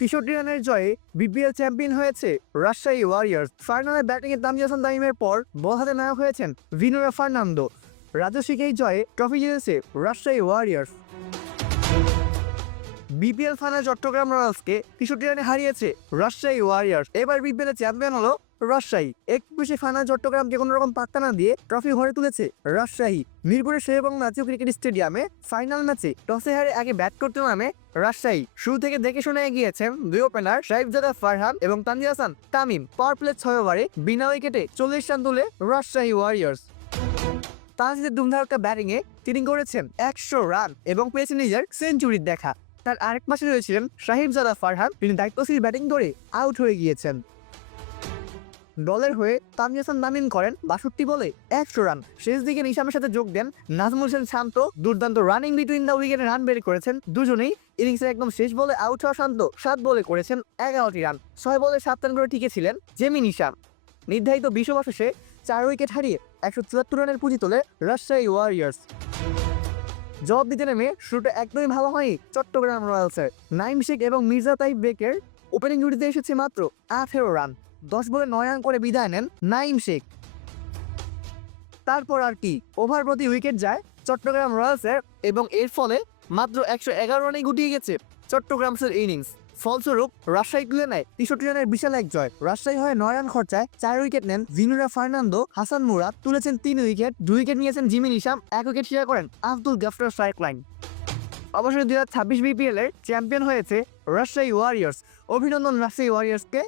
৬৩ রানের জয়ে BPL champion হয়েছে রাজশাহী ওয়ারিয়র্স। ফাইনালে ব্যাটিংয়ে তানজিদ হাসান তামিমের পর বল হাতে নায়ক হয়েছেন ভিনোরা ফার্নান্দো। রাজস্বিক এই জয়ে ট্রফি জিতেছে রাজশাহী ওয়ারিয়র্স। বিপিএল ফাইনালে চট্টগ্রাম রয়্যালসকে ৬৩ রানে হারিয়েছে রাজশাহী ওয়ারিয়র্স। এবার বিপিএল চ্যাম্পিয়ন হলো রাজশাহী। ২১ ফাইনাল চট্টগ্রামকে কোনো রকম পাত্তা না দিয়ে ট্রফি ঘরে তুলেছে রাজশাহী। মিরপুরের শেরেবাংলা জাতীয় ক্রিকেট স্টেডিয়ামে ফাইনাল ম্যাচে টসে হারে আগে ব্যাট করতে নামে রাজশাহী। শুরু থেকে দেখে শুনে এগিয়েছেন দুই ওপেনার সাহিবজাদা ফারহান এবং তানজিদ হাসান তামিম। পাওয়ার প্লে ৬ ওভারে বিনা উইকেটে ৪০ রান তুলে রাজশাহী ওয়ারিয়র্স। তানজিদের ধুমধারাক্কা ব্যাটিংয়ে তিনি করেছেন ১০০ রান এবং পেয়েছেন নিজের সেঞ্চুরির দেখা। তার আরেক পাশে রয়েছিলেন সাহিবজাদা ফারহান, তিনি দায়িত্বশীল ব্যাটিং করে আউট হয়ে গিয়েছেন। দলের হয়ে তানজিদ হাসান তামিম করেন ৬২ বলে ১০০ রান। শেষ দিকে নিশামের সাথে যোগ দেন নাজমুল হোসেন শান্ত। দুর্দান্ত রানিং বিটুইন দ্য উইকেটে রান বের করেছেন দুজনেই। ইনিংসের একদম শেষ বলে আউট হওয়া শান্ত ৭ বলে করেছেন ১১টি রান। ৬ বলে ৭ রান করে টিকেছিলেন জেমি নিশাম। নির্ধারিত ২০ ওভার শেষে ৪ উইকেট হারিয়ে ১৭৪ রানের পুঁজি তোলে রাজশাহী ওয়ারিয়র্স। জবাব দিতে নেমে শুরুটা একদমই ভালো হয়নি চট্টগ্রাম রয়্যালসের। নাইম শেখ এবং মির্জা তাইব বেকের ওপেনিং জুটিতে এসেছে মাত্র ১৮ রান। ১০ বলে ৯ রান করে বিদায় নেন নাইম শেখ। তারপর আর কি, ওভার প্রতি উইকেট যায় চট্টগ্রাম রয়্যালসের এবং এর ফলে মাত্র ১১১ রানেই গুটিয়ে গেছে চট্টগ্রামসের ইনিংস। ফলস্বরূপ রাজশাহী তুলে নেয় ৬৩ রানের বিশাল এক জয়। রাজশাহী হয়ে ৯ রান খরচায় ৪ উইকেট নেন ভিনোরা ফার্নান্দো। হাসান মুরাদ তুলেছেন ৩ উইকেট, ২ উইকেট নিয়েছেন জিমি নিশাম, ১ উইকেট শেয়ার করেন আব্দুল গাফফার স্ট্রাইক লাইন। অবশ্যই ২০২৬ বিপিএল এর চ্যাম্পিয়ন হয়েছে রাজশাহী ওয়ারিয়র্স। অভিনন্দন রাজশাহী ওয়ারিয়র্সকে।